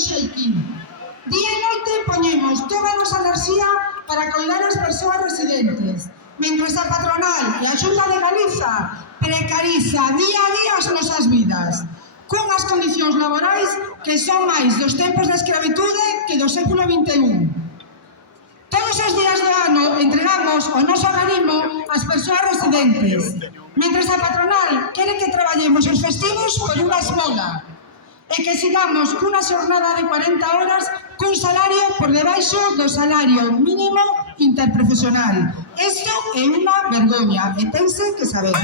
xeiquín. Día e noite poñemos toda a nosa enerxía para coidar as persoas residentes, mentres a patronal e a Xunta de Galiza precariza día a día as nosas vidas, cunhas condicións laborais que son máis dos tempos da escravitude que do século XXI. Todos os días do ano entregamos o noso organismo ás persoas residentes, mentres a patronal quere que traballemos os festivos por unha esmola e que sigamos cunha xornada de 40 horas cun salario por debaixo do salario mínimo interprofesional. Isto é unha vergoña e tense que saber.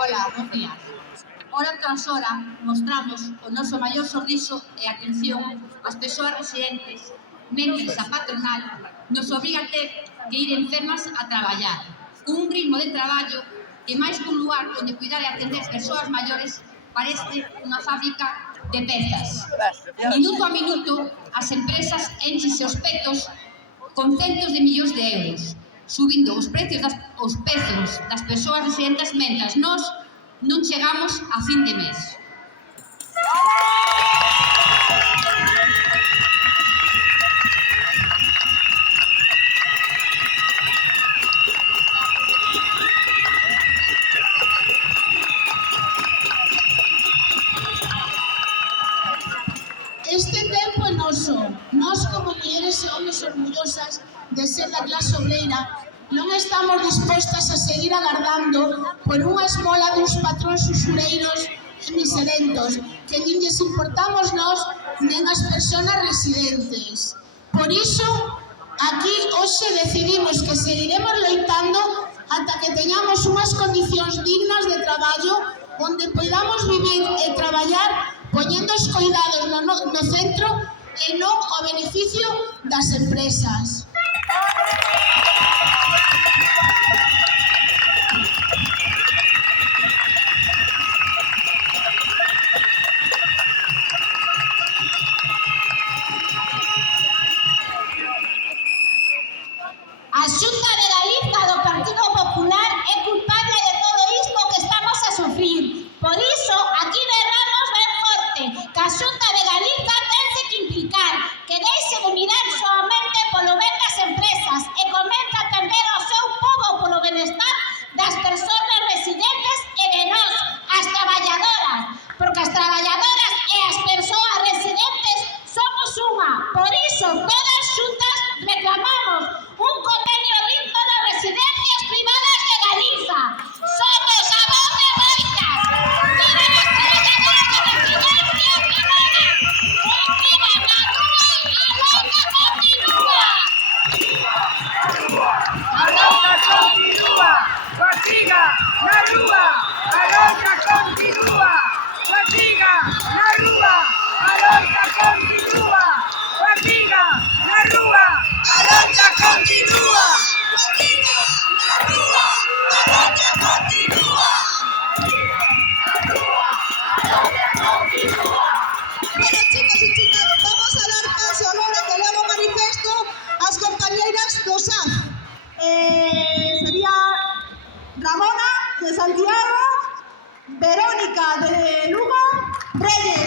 Hola, bons días. Hora tras hora mostramos o noso maior sorriso e atención ás persoas residentes, mentres a patronal nos obriga a ter que ir enfermas a traballar, cun ritmo de traballo que máis que un lugar onde cuidar e atender persoas maiores parece unha fábrica de pezas. Minuto a minuto, as empresas enchese os petos con centos de millóns de euros, subindo os prezos das persoas residentes mentras nós non chegamos a fin de mes. Este tempo é noso. Nós, como mulleres e homes orgullosas de ser da clase obreira, non estamos dispostas a seguir agardando por unha esmola dos patróns usureiros e miserentos, que nin lles importamos nós nen as persoas residentes. Por iso, aquí hoxe decidimos que seguiremos loitando ata que teñamos unhas condicións dignas de traballo onde podamos vivir e traballar poñendo os coidados no centro e non o beneficio das empresas. A Xunta de Galiza do Partido Popular é culpable de todo isto que estamos a sufrir. Por iso, aquí berramos ben forte que a Xunta de Galiza tense que implicar, que deixe de mirar soamente polo ben das empresas e comece a atender ao seu pobo polo benestar das persoas residentes e de nós, as traballadoras, porque as traballadoras e as persoas residentes somos unha. Por iso, todas xuntas reclamamos un convenio digno das residencias privadas de Galiza. Somos a voz de moitas. Viva as traballadoras de residencias privadas. E viva na rúa, a loita continúa. A loita continúa. Fatiga na rúa, a loita continúa. Fatiga na rúa, a loita continúa. Fatiga na rúa, a loita continúa. Fatiga na rúa, a loita continúa. Bueno, chicos y chicas, vamos a dar paso agora que levo manifesto ás compañeiras do SAF. Sería Ramona de Santiago, Verónica de Lugo, Reyes